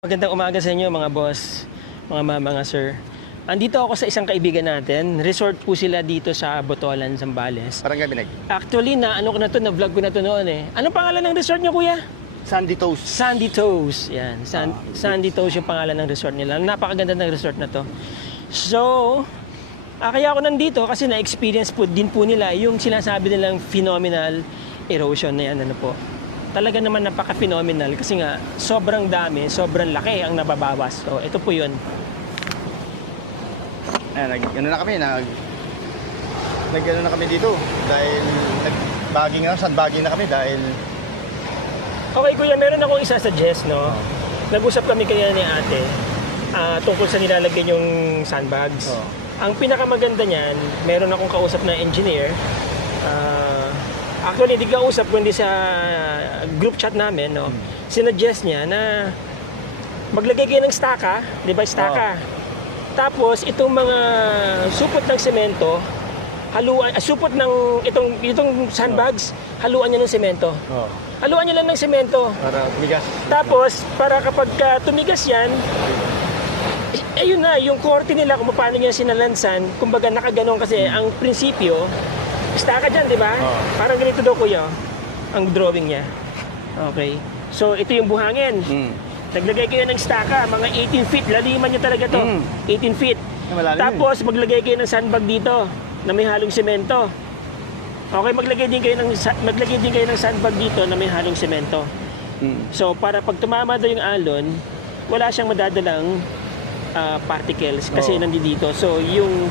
Magandang umaga sa inyo mga boss, mga mama, mga sir. Andito ako sa isang kaibigan natin. Resort po sila dito sa Botolan, Zambales. Parang gabi nag Actually, na ano ko na to, na vlog ko na to noon eh. Anong pangalan ng resort niyo, kuya? Sandy Toast. Sandy Toes. Yan, San- Sandy Toes yung pangalan ng resort nila. Napakaganda ng resort na to. So, ah, kaya ako nandito kasi na-experience po din po nila yung sinasabi nilang phenomenal erosion na yan. Ano po. Talaga naman napaka-phenomenal kasi nga sobrang dami, sobrang laki ang nababawas. So, ito po yun. Ayan, nag, ano na kami, nag, nag ano na kami dito. Dahil nag-bagging na, sandbagging na kami dahil Okay, kuya, meron akong isa-suggest, no? Nag-usap kami kanina ni ate ah, tungkol sa nilalagyan yung sandbags. Oo. Ang pinakamaganda niyan, meron akong kausap na engineer. Ah, actually, hindi kausap, kundi sa group chat namin, no? Sinuggest niya na maglagay kayo ng staka, di ba, staka. Tapos, itong mga supot ng semento, haluan, ah, supot ng itong, itong sandbags, haluan niya ng semento. oh, Haluan niyo lang ng semento. para tumigas. Tapos, para kapag ka tumigas yan, eh, ayun na, yung korte nila kung paano niya sinalansan, kumbaga nakaganon kasi ang prinsipyo, staka dyan, di ba? Oo. Parang ganito daw kuya, ang drawing niya. Okay. So, ito yung buhangin. Mm. Naglagay kayo ng staka, mga 18 feet, laliman niya talaga to. Mm. 18 feet. Ay, malalim. Tapos, maglagay kayo ng sandbag dito na may halong semento. Okay, maglagay din kayo ng sa- maglagay din kayo ng sandbag dito na may halong semento. Mm. So, para pag tumama daw yung alon, wala siyang madadalang ah, particles kasi nandito. So, yung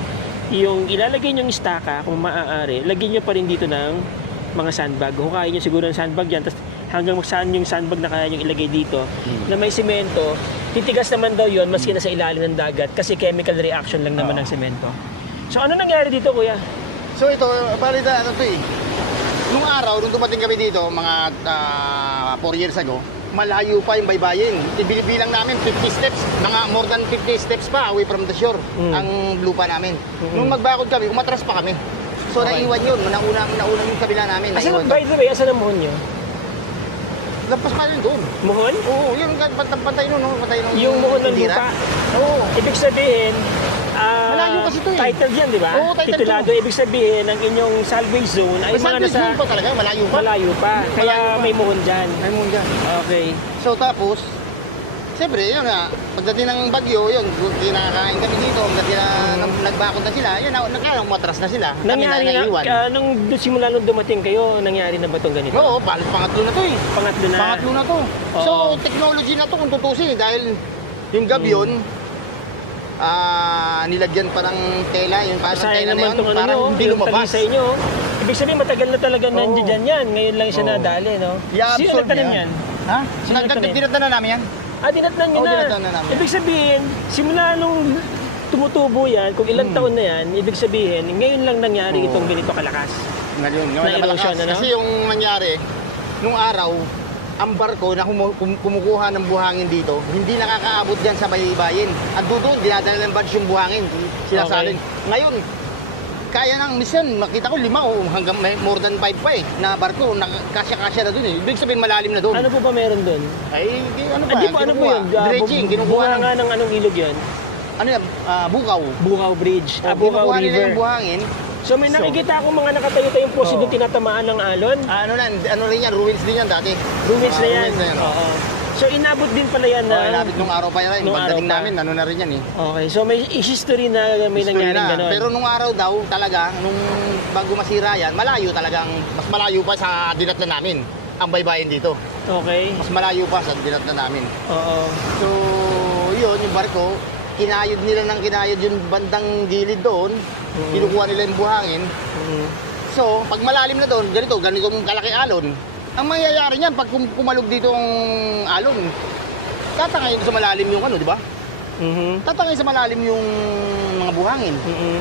yung ilalagay nyo yung staka, kung maaari, lagyan nyo pa rin dito ng mga sandbag. Hukayin nyo siguro ng sandbag yan, tapos hanggang saan yung sandbag na kaya nyo ilagay dito, na may semento, titigas naman daw yon maski na sa ilalim ng dagat kasi chemical reaction lang naman Oo. ng semento. So, ano nangyari dito, kuya? So ito, bali na ano to eh. Nung araw, nung dumating kami dito, mga 4 years ago, malayo pa yung baybayin. Ibilang namin 50 steps, mga more than 50 steps pa away from the shore, Mm. ang lupa namin. Nung magbakod kami, umatras pa kami. So Okay. naiwan yun, nauna, nauna yung kabila namin. Asan, by the way, asan ang muhon nyo? Lampas pa yun doon. Muhon? Oo, yung pantay, pantay nun, no? pantay nung Yung muhon ng lupa. Oo. Ibig sabihin, ah, Malayo kasi to eh. Title yan, di ba? Oo, title Titulado, ibig sabihin, ang inyong salvage zone ay Ay, mga nasa pa talaga, malayo pa. malayo pa. Kaya Malayo pa. may muhon dyan. Ay mo dyan. Okay. So tapos, siyempre, yun na, pagdating ng bagyo, yun, kinakain kami dito, pagdating na, nang nagbakod na sila, yun, na, nagkaya umatras na sila. Kami Nangyari na, naiwan. ah, nung simula nung dumating kayo, nangyari na ba itong ganito? Oo, bal- pangatlo na to eh. Pangatlo na. Pangatlo na to. Oo. So, technology na to kung tutusin, dahil yung gabyon, ah nilagyan pa ng tela, yung parang Sayang tela na yun, ano parang nyo, hindi lumabas. talisay nyo. Ibig sabihin, matagal na talaga Oo. nandiyan yan. Ngayon lang siya Oo. nadali, no? Sino I-absorb nagtanim yan? Ha? Sino nagtanim? Dinatan na namin yan? Ah, dinatnan nyo Oo, na. dinatnan na namin. Ibig sabihin, simula nung tumutubo yan, kung ilang Hmm. taon na yan, ibig sabihin, ngayon lang nangyari itong ganito kalakas. Ngayon, ngayon na malakas. erosion, ano? Kasi yung nangyari, nung araw, ang barko na kumu- kum- kumukuha ng buhangin dito, hindi nakakaabot dyan sa baybayin. At doon, dinadala ng barge yung buhangin, sinasalin. Ngayon, kaya nang minsan, makita ko lima o hanggang may more than five pa eh, na barko, na kasya-kasya na doon eh. Ibig sabihin malalim na doon. Ano po ba meron doon? Ay, di, ano Ah, pa, di po, ano po yun? Ah, Dredging, bu- kinukuha bunga ng, nga ng anong ilog yun? ano yan, ah, bukaw. Bukaw Bridge. Ah, Bukaw Kinukuha nila River. yung buhangin. So may nakikita akong mga nakatayo-tayong poste Oo. doon tinatamaan ng alon. Ah, ano na, ano rin yan, ruins din yan dati. Ruins Ah, na yan. ruins na yan, oo. Oo. So inabot din pala yan Oh, na... inabot nung araw pa yan. Nung pa. namin, ano na rin yan eh. Okay, so may history na may History nangyaring na. gano'n. Pero nung araw daw, talaga, nung bago masira yan, malayo talagang, mas malayo pa sa dinat na namin. Ang baybayin dito. Okay. Mas malayo pa sa dinat na namin. Oo. So, yun, yung barko, kinayod nila ng kinayod yung bandang gilid doon. Mm. Kinukuha nila yung buhangin. Mm. So, pag malalim na doon, ganito, ganitong kalaki alon, ang mangyayari niyan, pag kum- kumalog dito ang alon, tatangay sa malalim yung ano, di ba? Mhm. Tatangay sa malalim yung mga buhangin. Mhm.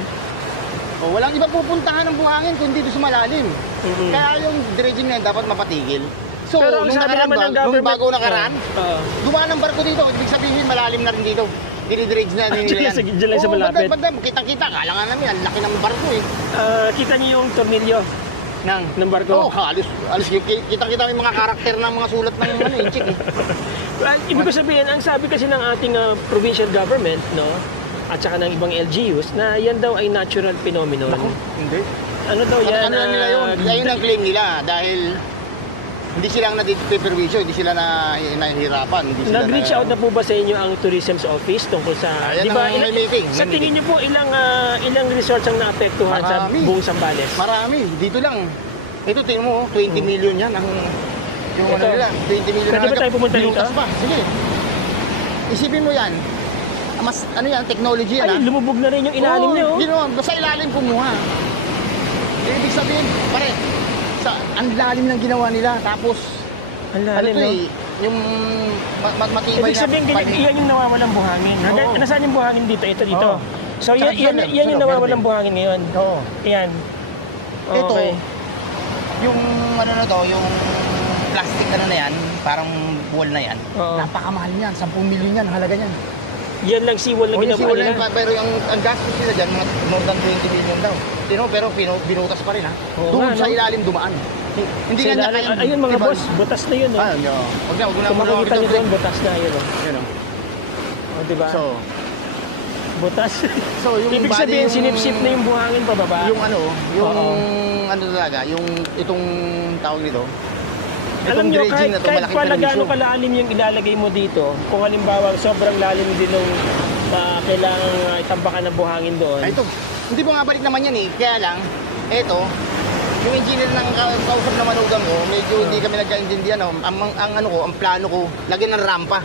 O, walang ibang pupuntahan ng buhangin kundi dito sa malalim. Mhm. Kaya yung dredging na yun dapat mapatigil. So, Pero ang nung, sabi nakaraan naman ng nung government... bago nakaraan, Oo. dumaan ang barko dito. Ibig sabihin, malalim na rin dito. Dinidredge na Ah, nila dyan yan. lang sa- dyan lang sa Oo, malapit. Banda, banda, kitang-kita. Kala nga namin, ang laki ng barko eh. Ah, kita niyo yung tornilyo. Nang, Ng barko? Oo, halos, halos kita-kita may mga karakter ng mga sulat ng ano, inchik eh. Well, ibig ko sabihin, ang sabi kasi ng ating ah, provincial government, no, at saka ng ibang LGUs, na yan daw ay natural phenomenon. Naku, hindi. Ano daw Ano, yan? ano nila yun? ah, Yan ang claim nila dahil hindi sila nadiperwisyo, hindi sila na nahihirapan. Hindi sila Nag-reach na, out na po ba sa inyo ang tourism's office tungkol sa... Ayan di ba, ang ilang- may meeting, Sa may tingin niyo po, ilang ah, ilang resorts ang naapektuhan sa buong Sambales? Marami, dito lang. Ito, tingnan mo, 20 million yan ang yung ano nila, 20 million Pwede ba tayo pumunta dito? Pa. Sige. Isipin mo yan. Mas ano yan, technology yan. Ay, ah. lumubog na rin yung ilalim oh. Yun, oh, basta ilalim kumuha. Ibig sabihin, pare, ang lalim ng ginawa nila. Tapos, Ang ano lalim, to no? eh, yung mat mat matibay Ibig sabihin, na ganyan, yan yung nawawalang buhangin. Hanggang, Oo. nasaan yung buhangin dito? Ito, dito. Oo. So, yan, yan, yan yung sarap, nawawalang verde. buhangin ngayon. Oo. Yan. Ito, Okay. yung ano na to, yung plastic ano na yan, parang wall na yan. Oo. Napakamahal niyan, 10 million yan, halaga niyan. Yan lang seawall na yung ginawa nila. yan, pero yung ang gastos nila dyan, mga more than 20 million daw. Tino, pero pino, binutas pa rin ha. Oo Doon nga, sa no? ilalim dumaan. Hindi nga niya kaya. Ayun mga boss, butas na yun. Oh. Ah, no. Huwag na, huwag na, Kung huwag na, makikita huwag nyo na, doon, butas na yun. Oh. Yun, oh. Oh, diba? So, butas. so yung Ibig sabihin, yung- sinip-sip na yung buhangin pababa. Yung ano, yung Oo. ano talaga, yung itong tawag nito. Alam nyo, kahit, na to, kahit malaking pala gaano perwisyo. kalalim yung ilalagay mo dito, kung halimbawa sobrang lalim din nung ah, kailangan uh, itambakan ng buhangin doon. Ay, ito, hindi po nga balik naman yan eh. Kaya lang, eto, yung engineer ng ka- kausap na manugang ko, medyo Ah. hindi kami nagkaintindihan. No? Ang, ang, ang ano ko, ang plano ko, lagyan ng rampa.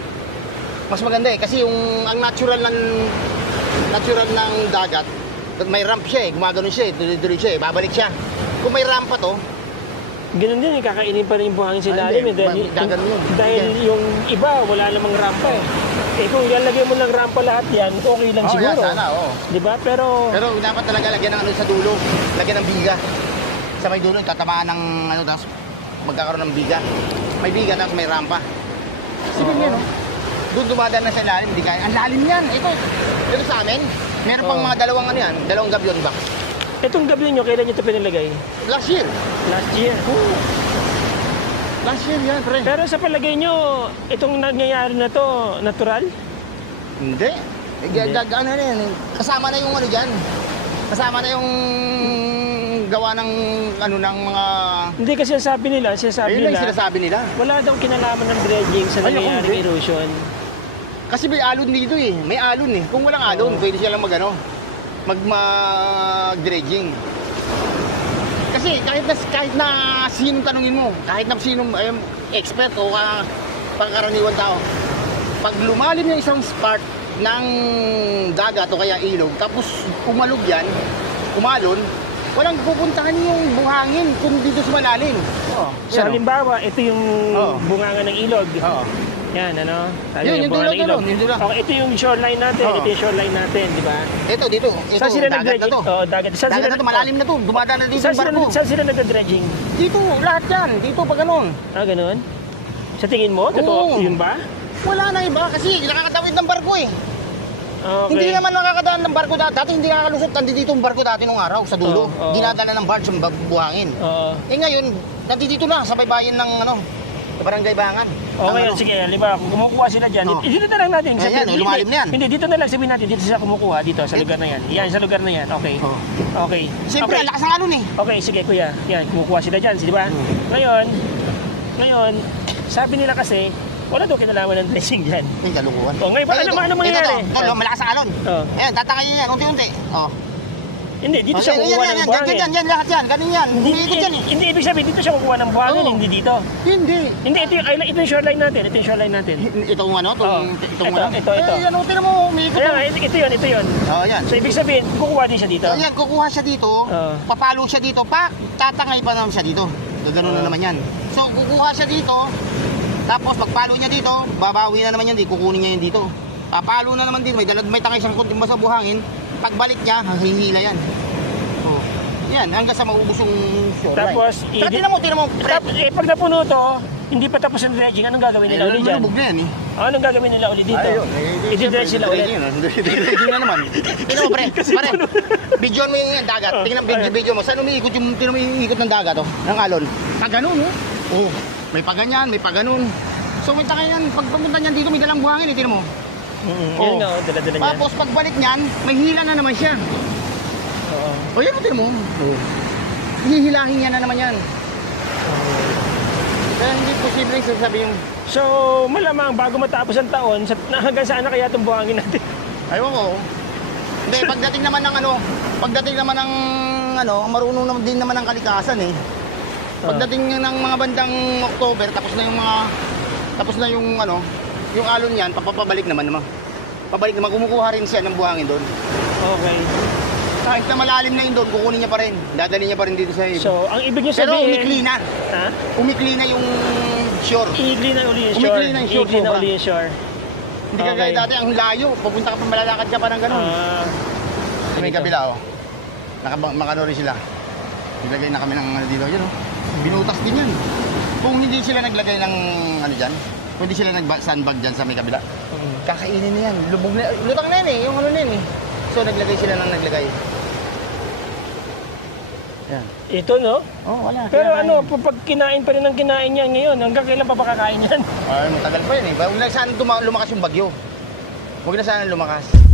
Mas maganda eh, kasi yung ang natural ng natural ng dagat, may ramp siya eh, gumagano siya eh, tuloy-tuloy siya eh, babalik siya. Kung may rampa to, Ganun din, kakainin pa rin yung buhangin sa ilalim. eh, dahil, dahil yung iba, wala namang rampa eh. Eh kung ilalagay mo ng rampa lahat yan, okay lang oh, siguro. yan, sana, oo. Di ba? Pero, Pero dapat talaga lagyan ng ano sa dulo, lagyan ng biga. Sa may dulo, tatamaan ng ano, tapos magkakaroon ng biga. May biga, tapos may rampa. Oo. mo, no? Doon dumadaan na sa ilalim, hindi kaya. Ang lalim yan. Ito, ito sa amin. Meron pang Oo. mga dalawang ano yan, dalawang gabyon ba? Itong gabi nyo, kailan nyo ito pinilagay? Last year. Last year. Last year yan, pre. Pero sa palagay nyo, itong nangyayari na to, natural? Hindi. Eh, Hindi. ano na yan, eh. kasama na yung ano dyan. Kasama na yung gawa ng ano ng mga Hindi kasi sabi nila, sinasabi ayun lang yung nila, sinasabi nila. wala daw kinalaman ng dredging sa Ay, hindi. erosion. Kasi may alon dito eh. May alon eh. Kung walang alon, Oo. pwede silang mag ano, mag mag-dredging. Kasi kahit na kahit na sino tanungin mo, kahit na sino ayun, expert o ka, pangkaraniwan tao, pag lumalim yung isang part ng dagat o kaya ilog, tapos umalog yan, umalon, walang pupuntahan yung buhangin kung dito sa malalim. Oo. So halimbawa, ito yung Oo. bunganga ng ilog. Oo. Yan, ano? Sabi Yun, yung bunga dulo, ilog. dulo, yung dulo. Okay, ito yung shoreline natin. Oo. Ito yung shoreline natin, di ba? Ito dito, ito Saan sila dagat na nag-dredging? to. Oo, dagat. Saan Dagat sila na to, malalim na to. Dumadaan na dito Saan yung sila, barko. saan sila nag-dredging? Dito, lahat yan. Dito pa ganun. Ah, ganun? Sa tingin mo? Totoo? Oo. Yun ba? Wala na iba kasi nakakatawid ng barko eh. Okay. Hindi naman nakakadaan ng barko dati. Dati hindi nakakalusot. Nandito dito yung barko dati nung araw sa dulo. Oo, oo. Dinadala ng barge yung bag- buhangin. Oo. Eh ngayon, nandito na sa baybayin ng ano, barangay Bangan. Okay, ano, sige, halimbawa, kung kumukuha sila dyan, Oo. eh, dito na lang natin. Ayan, yan, hindi, lumalim na yan. Hindi, dito na lang sabihin natin, dito sila kumukuha, dito, sa lugar na yan. Yan, sa lugar na yan, okay. Oo. Okay. Siyempre, okay. lakas ng alon eh. Okay, sige kuya. Yan, kumukuha sila dyan, di ba? Hmm. Ngayon, ngayon, sabi nila kasi, wala daw kinalaman ng dressing dyan. Ay, kalukuhan. Oh, ngayon, Ay, ano- ito, ano mangyayari? Ito, ito, ito, malakas ang alon. Oh. Ayan, tatangayin yan, unti-unti. Oh. Hindi, dito Oh, siya yan, kukuha yan, ng yan, yan, buhangin. yan, yan, lahat yan, ganun yan. Hindi, Umiikot yan eh. hindi ibig sabihin, dito siya kukuha ng buhangin, Oo. hindi dito. Hindi. Hindi, ito yung, ito yung shoreline natin, ito yung shoreline natin. Itong ano, itong, Oo. itong Ito, ano. ito, ito. Eh, ano, tinan mo, umiikot. Kaya oh. nga, ito, ito yun, ito yun. Oh, yan. So, ibig sabihin, kukuha din siya dito. Ayan, kukuha siya dito, Oo. papalo siya dito, pa, tatangay pa naman siya dito. Ganoon na naman yan. So, kukuha siya dito, tapos pagpalo niya dito, babawi na naman yan, di kukunin niya yan dito. Papalo na naman dito, may, dalag, may tangay siyang kunting basa buhangin, pagbalik niya, hihila yan. Oh. Yan, hanggang sa maubos yung shoreline. Tapos, Saka i- tinan mo, tinan mo, Tap, eh, pag napuno to, hindi pa tapos yung dredging, anong gagawin nila ulit dyan? Malubog na yan eh. Ah, anong gagawin nila ulit dito? I-dredge sila ulit. Dredging na naman. Tingnan mo pre, pare. Bidyoan mo yung dagat. Tingnan video, video mo. Saan umiikot yung, tingnan mo yung ikot ng dagat oh, ng alon. Pag ganun oh. Oh, may pa ganyan, may pa ganun. So may taka yan, pag pumunta niyan dito may dalang buhangin eh, tingnan mo. Mm, Oo. Yun nga, oh, dala-dala niya. Tapos pagbalik niyan, may hila na naman siya. Oo. O yan, tingnan mo. Hihilahin niya na naman yan. Kaya hindi posible yung So, malamang bago matapos ang taon, sa, na hanggang saan na kaya itong buhangin natin? Ayaw ko. Hindi, pagdating naman ng ano, pagdating naman ng ano, marunong naman din naman ng kalikasan eh. Pagdating ng mga bandang October, tapos na yung mga tapos na yung ano, yung alon niyan, papapabalik naman naman. Pabalik naman, kumukuha rin siya ng buhangin doon. Okay. Kahit na malalim na yun doon, kukunin niya pa rin. Dadali niya pa rin dito sa ibig. So, ang ibig nyo Pero sabihin... umikli na. Ha? Umikli na yung shore. Iigli na uli yung shore. Umikli na yung shore, Iigli na sobra. uli yung shore. Hindi kagaya Okay. dati, ang layo. Pupunta ka pa, malalakad ka pa ng ganun. Ah, May kabila oh. Nakabang makano rin sila. Naglagay na kami ng ano dito, yun oh. Binutas din yan. Kung hindi sila naglagay ng ano diyan, hindi sila nag sandbag diyan sa may kabila, mm. kakainin na yan. Lubog na, lutang na yan eh, yung ano na yan eh. So naglagay sila ng naglagay. Yan. Ito, no? Oh, wala. Pero Kinakain. ano, pag kinain pa rin ang kinain niya ngayon, hanggang kailan pa pakakain yan? Ay, matagal pa yan eh. Huwag na sana tuma- lumakas yung bagyo. Huwag na sana lumakas.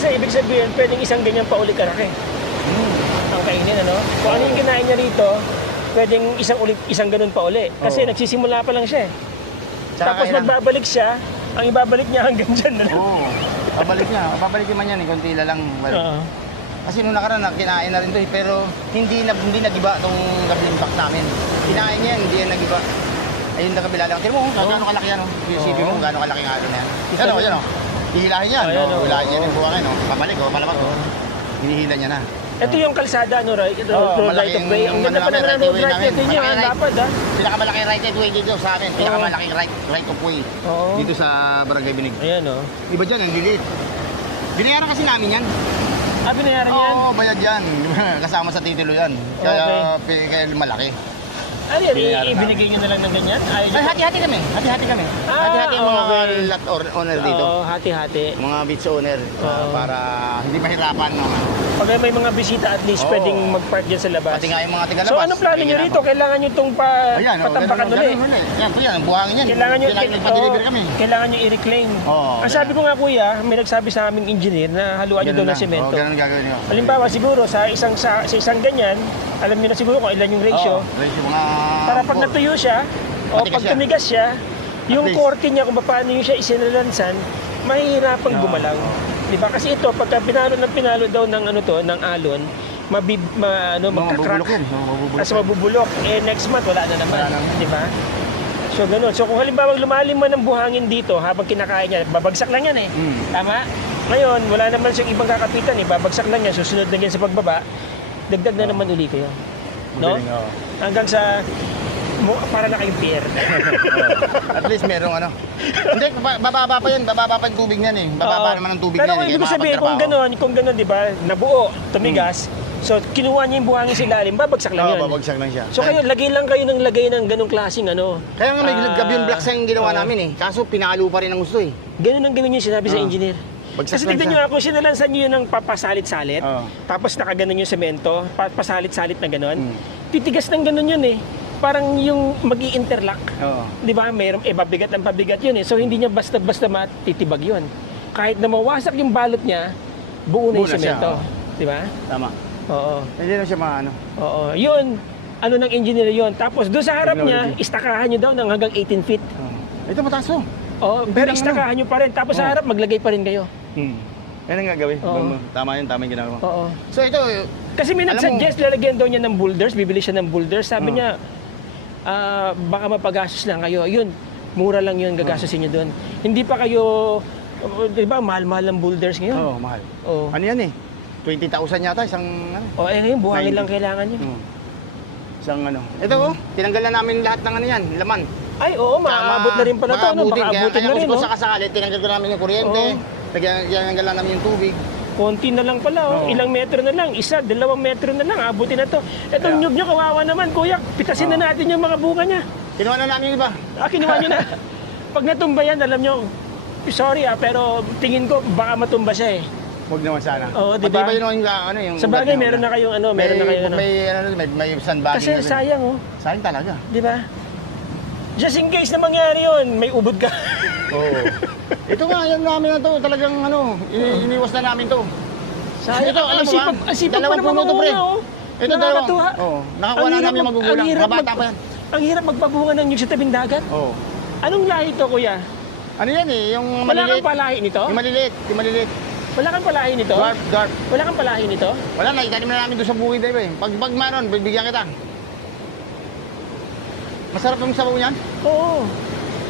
Kasi ibig sabihin, pwedeng isang ganyan pa uli karaki. Hmm. Ang kainin, ano? Kung ano yung kinain niya rito, pwedeng isang ulit, isang ganun pa uli. Kasi Oo. nagsisimula pa lang siya eh. Tsaka Tapos kailang- magbabalik siya, ang ibabalik niya hanggang dyan. Ano? Oo. Babalik niya. Babalik naman yan eh. Konti lang. Balik. Oo. Kasi nung nakaraan, na- kinain na rin to eh. Pero hindi na hindi nagiba tong gabling box namin. Kinain niya, hindi yan nagiba. Ayun na kabila lang. Tira mo, kung gaano kalaki yan. Oh. Isipin mo kung gaano kalaki nga na yan. Yan o, yan o. Hihilahin yan. Ayan, Oh, oh. Hihilahin yan yung buwangin. Oh. Pabalik o, palabas o. Hinihila niya na. Ito yung kalsada, no, right? Road, Oo, road right of way. Ang ganda ano pa naman ng right of road right niyo, Malaking ang lapad, ha? Pinakamalaking right of way dito sa amin. Pinakamalaking right, right of way. Dito sa Barangay Binig. Ayan, oh. Iba dyan, ang lilit. Binayaran kasi namin yan. Ah, binayaran yan? Oo, bayad yan. Kasama sa titulo yan. Kaya, pi- kaya malaki. Ano yan, ibinigay niyo na lang ng ganyan? Ay, hati-hati kami. Hati-hati kami. Ah, hati-hati ang mga okay. lot or- owner dito. Oo, hati-hati. Mga beach owner. Oo. para hindi mahirapan. No? Pag may mga bisita, at least Oo. pwedeng mag-park dyan sa labas. Pati nga yung mga tigalabas. So, ano plano nyo rito? Kailangan nyo itong pa, Ayan, oh, patambakan ganun, ulit. ganun ulit. Yan. Ang buhangin yan. Kailangan nyo, Kailangan nagpa-deliver oo, kami. Kailangan nyo i-reclaim. Oo, Ang sabi ko nga kuya, may nagsabi sa aming engineer na haluan nyo Ganun daw ng semento. Oo, ganun gagawin nyo. Halimbawa siguro sa isang sa, sa isang ganyan, alam niyo na siguro kung ilan yung ratio. Oo, ratio. Mga... para pag natuyo siya, o Matigas pag siya. tumigas siya, yung least. korte niya kung paano yung siya isinalansan, mahihirapang Oo. gumalaw. Di ba? Kasi ito, pagka pinalo ng pinalo daw ng ano to, ng alon, mabib, ma, ano, Mga magka-crack. mabubulok yun. Mga mabubulok. Kasi mabubulok. Eh, next month, wala na naman. Wala na. Di ba? So, ganun. So, kung halimbawa lumalim man ang buhangin dito habang kinakain niya, babagsak lang yan eh. Hmm. Tama? Ngayon, wala naman siyang ibang kakapitan eh. Babagsak lang yan. Susunod na yan sa pagbaba. Dagdag na naman uli kayo. No? Magaling, oo. Hanggang sa para na kayong pier. At least merong ano. Hindi, ba- bababa pa yan. Bababa pa yung tubig niyan eh. Bababa Oo. naman ang tubig Pero niyan. kung eh, ibig kaya sabihin, kung gano'n, kung gano'n, di ba, nabuo, tumigas, so kinuha niya yung buhangin sa ilalim, babagsak lang Oo, yun. babagsak lang siya. So kayo, lagay lang kayo ng lagay ng ganong klaseng ano. Kaya nga may gabion blocks yung ginawa oo. namin eh. Kaso pinalo pa rin ang gusto eh. Ganun ang gawin yung sinabi sa Oo. engineer. Kasi tignan nyo kung sinalansan nyo yun ng papasalit-salit, Oo. tapos nakaganon yung semento, pa- pasalit-salit na ganon, Hmm. titigas ng ganon yun eh. Parang yung mag interlock Oo. Di ba? Mayroong eh, pabigat ang pabigat yun eh. So hindi niya basta-basta matitibag yun. Kahit na mawasak yung balot niya, buo na Buo yung semento. oo. Di ba? Tama. Oo. Hindi na siya maano. Oo. Yun, ano ng engineer yun. Tapos doon sa harap niya, istakahan nyo daw ng hanggang 18 feet. Ito mataas oh. Oo, pero lang istakahan nyo pa rin. Tapos sa Oo. harap, maglagay pa rin kayo. Hmm. Yan ang gagawin. Oo. Tama yun, tama yung ginagawa. Oo. So ito, Kasi may Alam nagsuggest, lalagyan daw niya ng boulders, bibili siya ng boulders. Sabi Oo. niya, ah, baka mapagastos lang kayo. Yun, mura lang yun gagastusin niyo doon. Hindi pa kayo, oh, di ba, mahal-mahal ang boulders ngayon. oh, mahal. Oo. Ano yan eh? 20,000 yata isang ano. O, eh ngayon, buhangin 90. lang kailangan niyo. Hmm. Isang ano. Ito oh, tinanggal na namin lahat ng ano yan, laman. Ay, oo, maaabot na rin pala to. No? Maabutin. Baka Kaya, abutin kaya na rin, kung no? sakasakali, tinanggal ko namin yung kuryente. Oo. Tinanggal lang namin yung tubig. Konti na lang pala, oh. Oo. ilang metro na lang, isa, dalawang metro na lang, abutin na to. Etong Kaya- nyug nyo, kawawa naman, kuya, pitasin na natin yung mga bunga niya. Kinuha na namin yung iba. Ah, kinuha nyo na. Pag natumba yan, alam nyo, sorry ah, pero tingin ko baka matumba siya eh. Huwag naman sana. Oo, di ba? Pati yun yung ano yung Sa bagay, meron na kayong ano, meron na kayong ano. May ano may may sandbagging. Kasi na rin. sayang oh, Sayang talaga. di ba? Just in case na mangyari yun, may ubod ka. Oo. Ito nga, yan namin na to. Talagang ano, ini- iniwas na namin to. Sayang, Ito, alam ang mo sipag, ba? ang sipag pa Dalawang naman puno to, pre. oh. Ito Nakakatuwa. dalawang. Oo. Nakakuha Ang na hirap namin yung mag- magugulang. ang hirap Kabata mag- pa yan. Ang hirap magpabunga ng nyug sa tabing dagat. Oo. Anong lahi to, kuya? Ano yan eh, yung Wala maliliit. kang palahi nito? Yung maliliit, yung maliliit. Wala kang palahi nito? Dwarf, dwarf. Wala kang palahi nito? Wala na, itanim na namin doon sa bukid eh. Pag pag manon, bibigyan kita. Masarap yung sabaw niyan. Oo.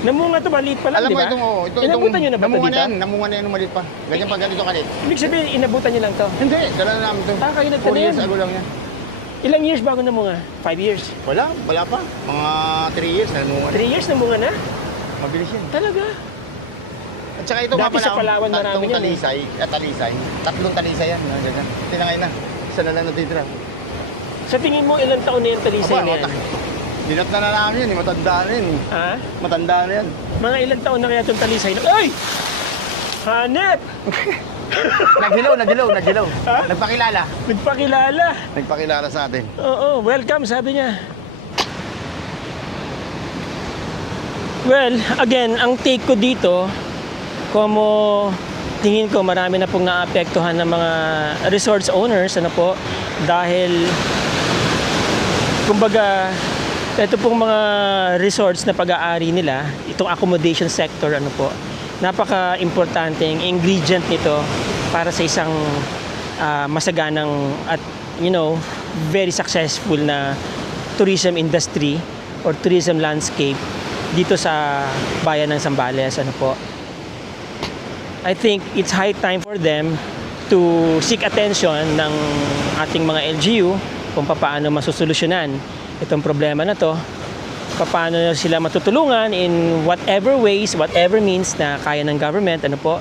Namunga to, maliit pa lang, Alam di mo ba? itong, oh, ito, Inabutan nyo na ba ito namunga dito? na yan, namunga na yan ng maliit pa. Ganyan pa ganito kalit. Ibig sabihin, inabutan nyo lang to. Hindi, dala na namin ito. Ah, kayo 4 nagtanim. years ago lang yan. Ilang years bago namunga? Five years. Wala, wala pa. Mga 3 years na namunga. Three years namunga na? Mabilis yan. Talaga? At saka ito Dati sa Palawan marami tatlong yan, eh. talisay, at talisay. Tatlong talisay yan. Mga ganyan. Tinangay na. Isa na lang natitira. Sa tingin mo, ilang taon na yung talisay Aba, na yan? mata- Dinat na na namin yun, eh. matanda na yun. eh. Ha? Matanda na yan. Mga ilang taon na kaya itong talisay na? Ay! Hanep! Naghilaw, naghilaw, naghilaw. Ha? Nagpakilala. Nagpakilala. Nagpakilala sa atin. Oo, welcome, sabi niya. Well, again, ang take ko dito, como tingin ko marami na pong naapektuhan ng mga resorts owners ano po dahil kumbaga ito pong mga resorts na pag-aari nila itong accommodation sector ano po napaka-importanteng ingredient nito para sa isang ah, masaganang at you know very successful na tourism industry or tourism landscape dito sa bayan ng Zambales ano po. I think it's high time for them to seek attention ng ating mga LGU kung paano masusolusyonan itong problema na to paano sila matutulungan in whatever ways, whatever means na kaya ng government, ano po,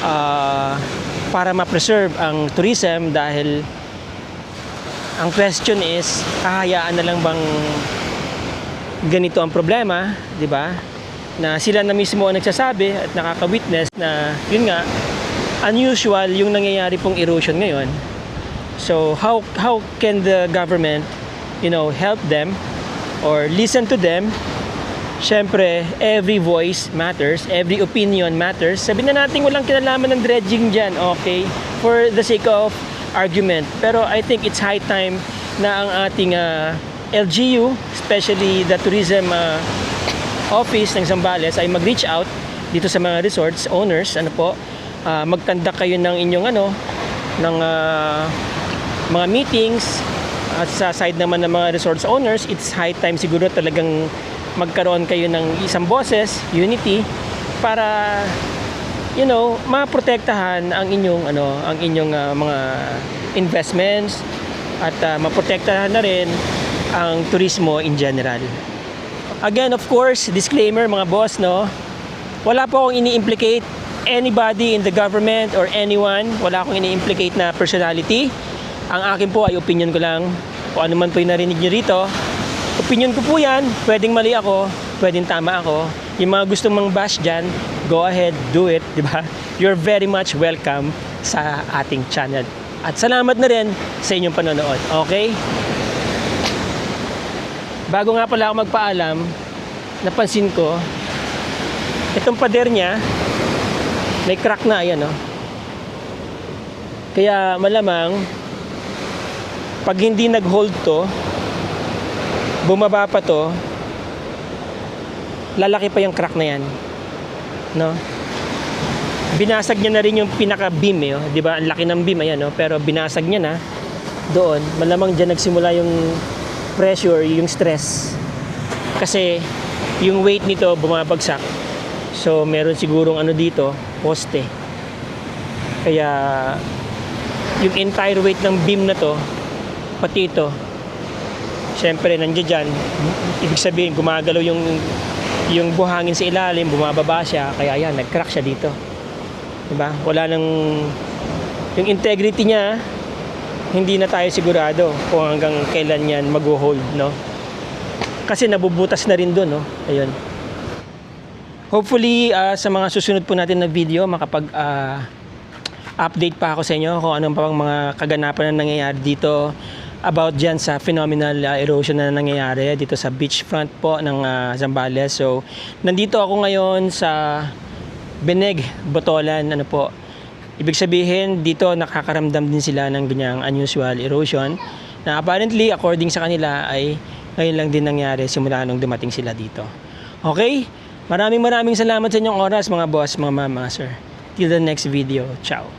ah, para ma-preserve ang tourism dahil ang question is, kahayaan na lang bang ganito ang problema, di ba? Na sila na mismo ang nagsasabi at nakaka-witness na, yun nga, unusual yung nangyayari pong erosion ngayon. So, how, how can the government, you know, help them or listen to them? Siyempre, every voice matters, every opinion matters. Sabi na natin walang kinalaman ng dredging dyan, okay? For the sake of argument. Pero I think it's high time na ang ating ah, LGU, especially the tourism ah, office ng Zambales ay mag-reach out dito sa mga resorts owners, ano po, ah, magtanda kayo ng inyong ano, ng ah, mga meetings at sa side naman ng mga resorts owners, it's high time siguro talagang magkaroon kayo ng isang boses, unity, para you know, maprotektahan ang inyong ano, ang inyong ah, mga investments at ah, maprotektahan na rin ang turismo in general. Again, of course, disclaimer mga boss, no? Wala po akong ini-implicate anybody in the government or anyone. Wala akong ini-implicate na personality. Ang akin po ay opinion ko lang. Kung ano man po yung narinig nyo rito, opinion ko po yan. Pwedeng mali ako, pwedeng tama ako. Yung mga gustong mang bash dyan, go ahead, do it, di ba? You're very much welcome sa ating channel. At salamat na rin sa inyong panonood, okay? Bago nga pala ako magpaalam, napansin ko, itong pader niya, may crack na, ayan, no? Kaya malamang, pag hindi nag-hold to, bumaba pa to, lalaki pa yung crack na yan. No? Binasag niya na rin yung pinaka-beam eh, oh. 'di ba? Ang laki ng beam ayan, no? Pero binasag niya na doon. Malamang diyan nagsimula yung pressure, yung stress. Kasi yung weight nito bumabagsak. So meron sigurong ano dito, poste. Kaya yung entire weight ng beam na to, pati ito, syempre nandiyan dyan. Ibig sabihin, gumagalaw yung yung buhangin sa ilalim, bumababa siya, kaya yan, nag-crack siya dito. Diba? Wala nang yung integrity niya, hindi na tayo sigurado kung hanggang kailan yan mag-hold, no? Kasi nabubutas na rin doon, no? Ayun. Hopefully, ah, sa mga susunod po natin na video, makapag ah, update pa ako sa inyo kung anong pa mga kaganapan na nangyayari dito about dyan sa phenomenal uh, erosion na nangyayari dito sa beachfront po ng uh, Zambales. So, nandito ako ngayon sa Beneg, Botolan, ano po. Ibig sabihin, dito nakakaramdam din sila ng ganyang unusual erosion na apparently, according sa kanila, ay ngayon lang din nangyari simula nung dumating sila dito. Okay? Maraming maraming salamat sa inyong oras mga boss, mga ma'am, mga sir. Till the next video. Ciao.